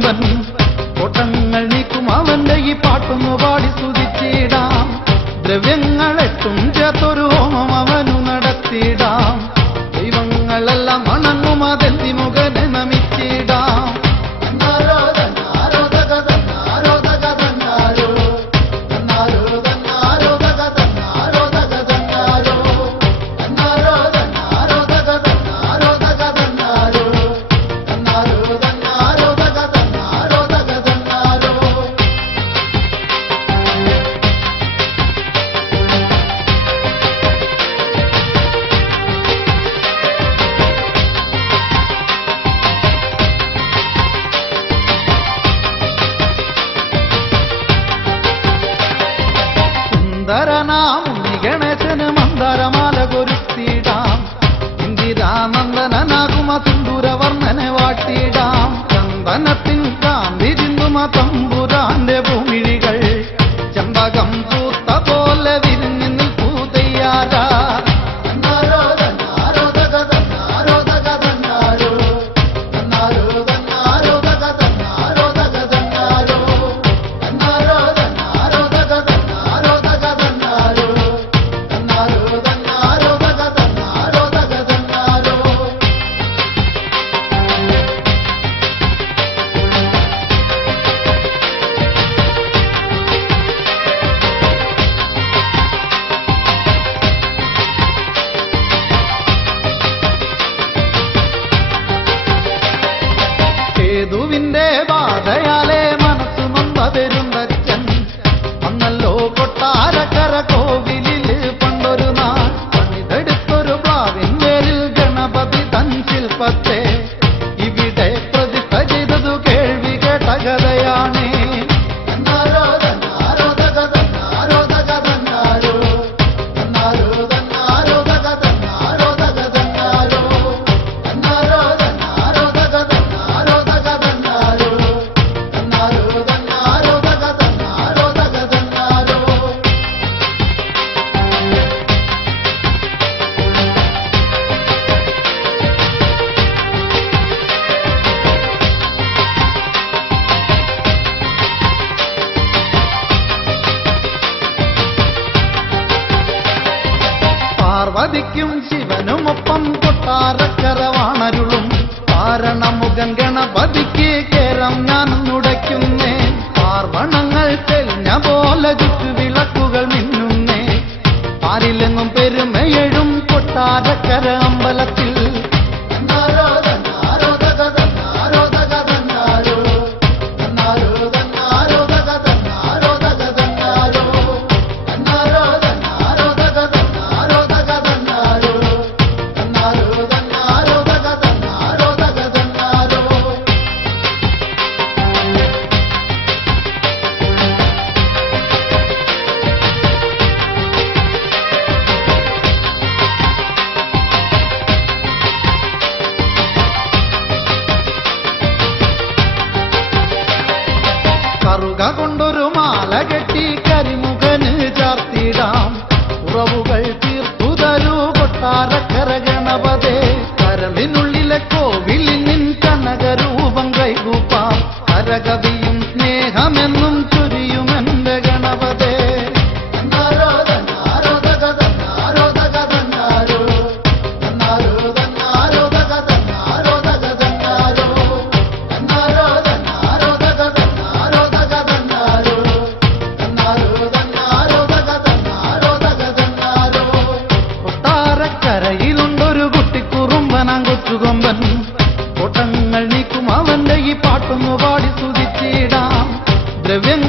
കൊമ്പൻ കോട്ടങ്ങൾ നീക്കും അവന്റെ ഈ പാട്ടൊന്നു പാടി സ്തുതിച്ചിടാം ദ്രവ്യങ്ങളെട്ടും ചേർത്തൊരു ഹോമം അവനു നടത്തിയിടാം ദൈവങ്ങളെല്ലാം വണങ്ങും അതെന്തി മുഖനെ നമിച്ചിടാം ഗണേശന് മന്ദാരമാല കൊരുത്തിടാം ഇന്ദിരാനന്ദനാകുമ സിന്ദൂരവർണ്ണനെ വാട്ടിടാം ചന്ദനത്തിൻ കാന്തിരിന്നുമ തമ്പുരാന്റെ ഭൂമിഴികൾ ചെമ്പകം പൂത്ത പോലെ വിരിഞ്ഞു നിൽപ്പൂ തയ്യാറാ േതുവിന്റെ ബാധയാലെ മനസ്സു നൊന്ത പെരുന്തച്ഛൻ വന്നല്ലോ കൊട്ടാരക്കര കോവിലില് പണ്ടൊരു നാൾ പണിതെടുത്തൊരു പ്ലാവിൻ പേരിൽ ഗണപതി തൻ ശില്പത്തെ ഇവിടെ പ്രതിഷ്ഠ ചെയ്തതു കേൾവി കേട്ട കഥയാണേ പാർവതിക്കും ശിവനുമൊപ്പം കൊട്ടാരക്കര വാണരുളും കാരണമുഖൻ ഗണപതിക്ക് കേരം ഞാൻ നുടയ്ക്കുന്നേ പാർവണങ്ങൾ തെളിഞ്ഞ പോലെ ചുറ്റുവിളക്കുകൾ മിന്നുന്നേ പാരിലെങ്ങും പെരുമയെഴും കൊട്ടാരക്കര അമ്പലത്തിൽ കറുക കൊണ്ടൊരു മാല കെട്ടി കരിമുഖന് ചാർത്തിടാം ഉറവുകൾ തീർത്തു തരൂ കൊട്ടാരക്കര ഗണപതേ കരളിനുള്ളിലെ കോവിലിൽ നിൻ കനകരൂപം കൈകൂപ്പാം കരകവിയും സ്നേഹമെന്നും ചൊരിയുമെന്റെ ഗണപതേ കരയിലുണ്ടൊരു കുട്ടിക്കുറുമ്പനാം കൊച്ചുകൊമ്പൻ കോട്ടങ്ങൾ നീക്കും അവന്റെ ഈ പാട്ടൊന്നു പാടി സ്തുതിച്ചിടാം ദ്രവ്യങ്ങൾ